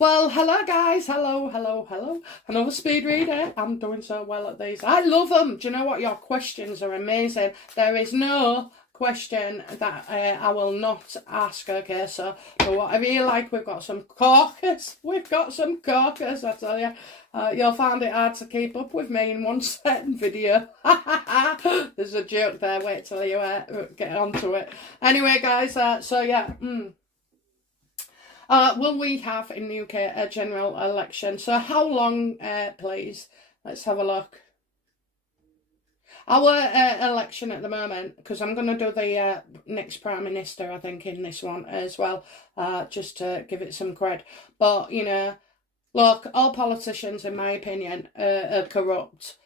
Well, hello guys, hello. Another speed reader. I'm doing so well at these. I love them. Do you know what? Your questions are amazing. There is no question that I will not ask, okay? So, whatever you like, we've got some corkers. We've got some corkers, I tell you. You'll find it hard to keep up with me in one certain video. There's a joke there, wait till you get onto it. Anyway, guys, so yeah, will we have in the UK a general election? So how long, please? Let's have a look. Our election at the moment, because I'm going to do the next Prime Minister, I think, in this one as well, just to give it some cred. But, you know, look, all politicians, in my opinion, are corrupt.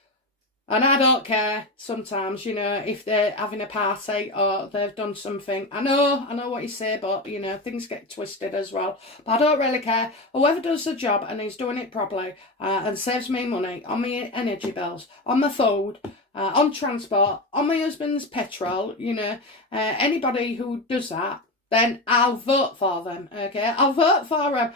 And I don't care sometimes, you know, if they're having a party or they've done something. I know what you say, but, you know, things get twisted as well. But I don't really care. Whoever does the job and is doing it properly and saves me money on my energy bills, on my food, on transport, on my husband's petrol, you know, anybody who does that, then I'll vote for them, okay? I'll vote for them.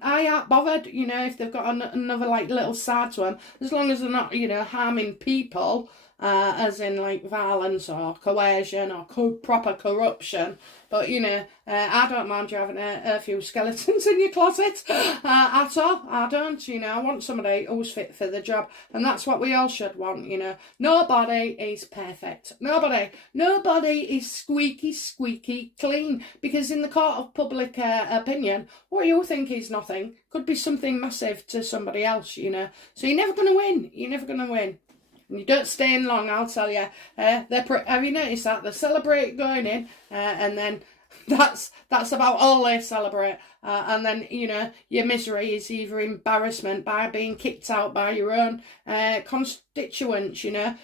I ain't bothered, you know, if they've got another, like, little side to them, as long as they're not, you know, harming people, as in, like, violence or coercion or proper corruption. But, you know, I don't mind you having a few skeletons in your closet at all. I don't, you know. I want somebody who's fit for the job. And that's what we all should want, you know. Nobody is perfect. Nobody is squeaky clean. Because in the court of public opinion, what you think is nothing could be something massive to somebody else, you know. So you're never going to win. You're never going to win. And you don't stay in long, I'll tell you. Have you noticed that? They celebrate going in, and then that's about all they celebrate. And then, you know, your misery is either embarrassment by being kicked out by your own constituents, you know.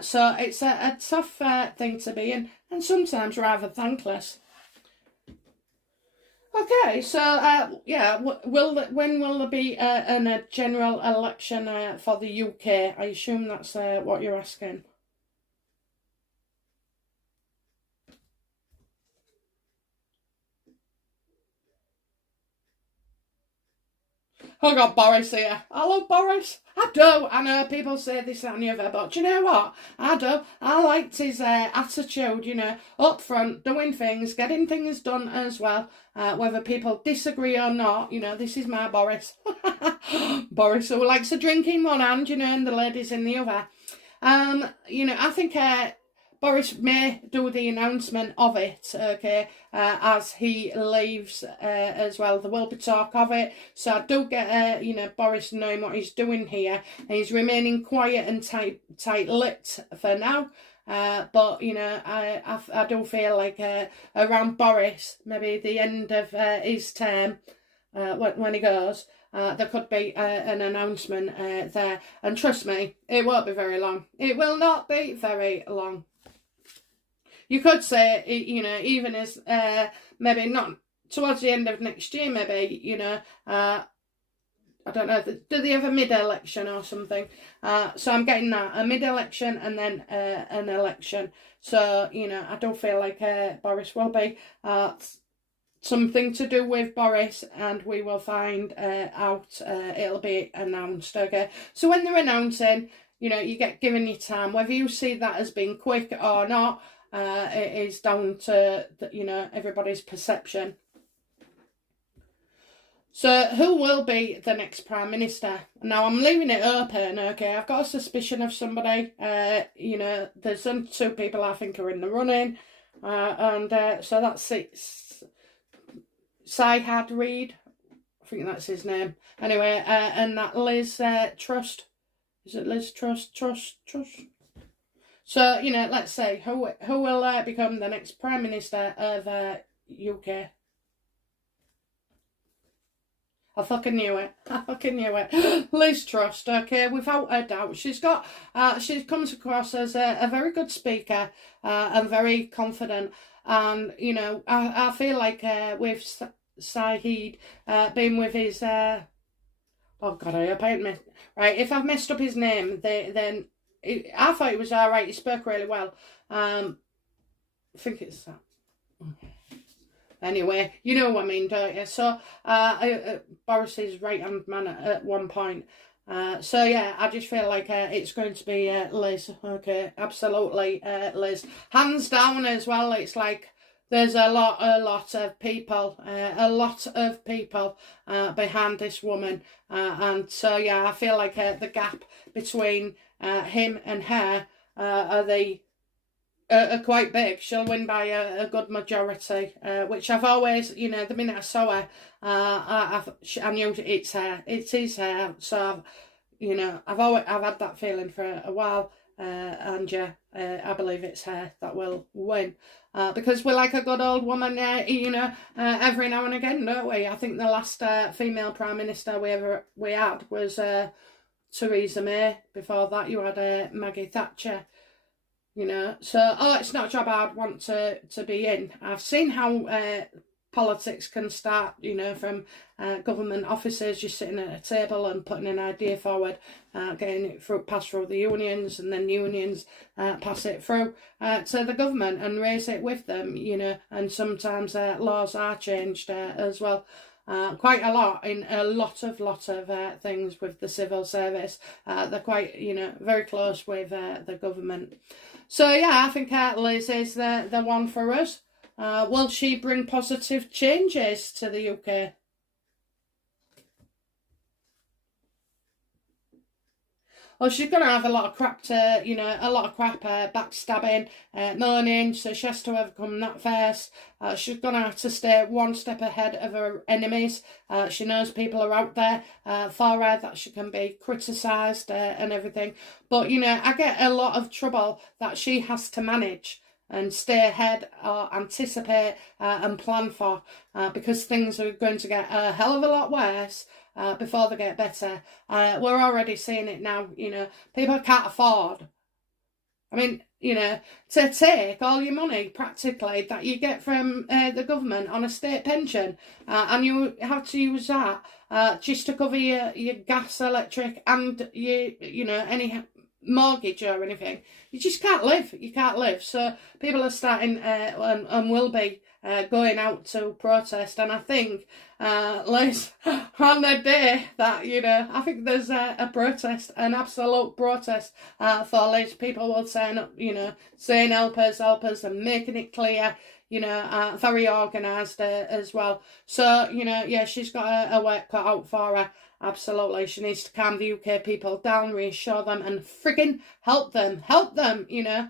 So it's a tough thing to be in, and sometimes rather thankless. Okay, so yeah, when will there be a general election for the UK? I assume that's what you're asking. I got Boris here. I love Boris. I do. I know people say this and the other, but do you know what? I do. I liked his attitude, you know, up front, doing things, getting things done as well. Whether people disagree or not, you know, this is my Boris. Boris who likes a drink in one hand, you know, and the ladies in the other. You know, I think Boris may do the announcement of it, okay, as he leaves as well. There will be talk of it. So I do get, you know, Boris knowing what he's doing here. And he's remaining quiet and tight-lipped for now. But, you know, I do feel like around Boris, maybe the end of his term, when he goes, there could be an announcement there. And trust me, it won't be very long. It will not be very long. You could say, you know, even as maybe not towards the end of next year, maybe, you know, I don't know, do they have a mid-election or something? So I'm getting that, a mid-election and then an election. So, you know, I do feel like Boris will be something to do with Boris, and we will find out, it'll be announced, okay? So when they're announcing, you know, you get given your time, whether you see that as being quick or not, it is down to, you know, everybody's perception. So who will be the next Prime Minister? Now, I'm leaving it open, okay? I've got a suspicion of somebody. You know, there's two people I think are in the running. And so that's it. Syhad Reid. I think that's his name. Anyway, and that Liz Trust. Is it Liz Trust? So, you know, let's say, who will become the next Prime Minister of UK? I fucking knew it. Liz Truss, okay, without a doubt. She comes across as a very good speaker and very confident. And, you know, I feel like with Syhad being with his... oh, God, I hope I ain't right, if I've messed up his name, then... I thought it was alright. He spoke really well. I think it's that. Anyway, you know what I mean, don't you? So, Boris's right-hand man at one point. So yeah, I just feel like it's going to be Liz. Okay, absolutely Liz. Hands down as well. It's like there's a lot of people, behind this woman, and so yeah, I feel like the gap between him and her are quite big. She'll win by a good majority, which I've always, you know, the minute I saw her, I knew it's her. It is her. So, you know, I've had that feeling for a while, and yeah, I believe it's her that will win. Because we're like a good old woman, you know, every now and again, don't we? I think the last female Prime Minister we had was Theresa May. Before that, you had Maggie Thatcher. You know, so it's not a job I'd want to be in. I've seen how politics can start, you know, from government offices, just sitting at a table and putting an idea forward, getting it passed through the unions, and then unions pass it through to the government and raise it with them, you know, and sometimes laws are changed as well. Quite a lot in a lot of things with the civil service. They're quite, you know, very close with the government. So yeah, I think Liz is the one for us. Will she bring positive changes to the UK? Well, she's going to have a lot of crap backstabbing, moaning, so she has to overcome that first. She's going to have to stay one step ahead of her enemies. She knows people are out there for her, that she can be criticised and everything. But, you know, I get a lot of trouble that she has to manage and stay ahead or anticipate and plan for, because things are going to get a hell of a lot worse before they get better. We're already seeing it now, you know. People can't afford, I mean, you know, to take all your money practically that you get from the government on a state pension, and you have to use that just to cover your gas, electric, and you know, any mortgage or anything. You just can't live. You can't live. So people are starting and will be going out to protest. And I think, Liz, on the day that, you know, I think there's a protest, an absolute protest for Liz. People will sign up, you know, saying help us, and making it clear, you know, very organised as well. So, you know, yeah, she's got a work cut out for her. Absolutely. She needs to calm the UK people down, reassure them, and friggin' help them, you know.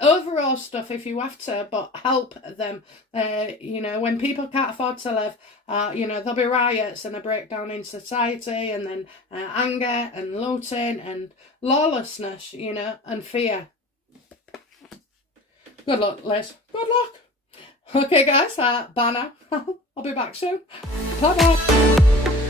Overall stuff if you have to, but help them. You know, when people can't afford to live, you know, there'll be riots and a breakdown in society, and then anger and looting and lawlessness, you know, and fear. Good luck, Liz. Good luck. Okay, guys, bye now. I'll be back soon. Bye-bye.